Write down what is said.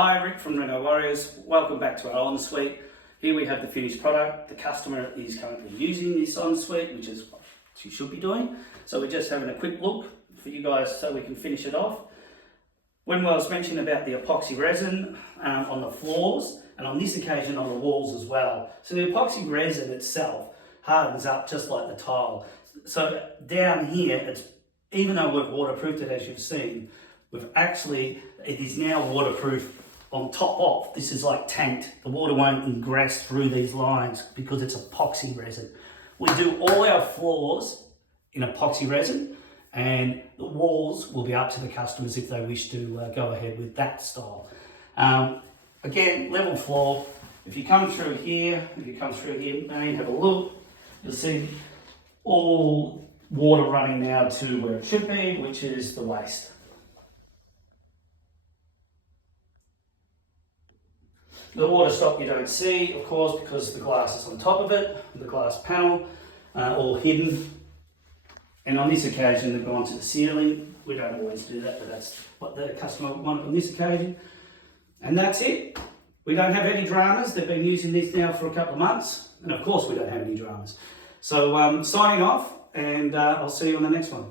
Hi, Rick from Reno Warriors. Welcome back to our ensuite. Here we have the finished product. The customer is currently using this ensuite, which is what she should be doing. So we're just having a quick look for you guys so we can finish it off. When I was mentioning about the epoxy resin on the floors, and on this occasion on the walls as well. So the epoxy resin itself hardens up just like the tile. So down here, it's, even though we've waterproofed it as you've seen, it is now waterproof on top of. This is like tanked. The water won't ingress through these lines because it's epoxy resin. We do all our floors in epoxy resin, and the walls will be up to the customers if they wish to go ahead with that style. Again, level floor. If you come through here, and have a look, you'll see all water running now to where it should be, which is the waste. The water stop you don't see, of course, because the glass is on top of it, the glass panel, all hidden. And on this occasion, they've gone to the ceiling. We don't always do that, but that's what the customer wanted on this occasion. And that's it. We don't have any dramas. They've been using this now for a couple of months. And of course, we don't have any dramas. So signing off, and I'll see you on the next one.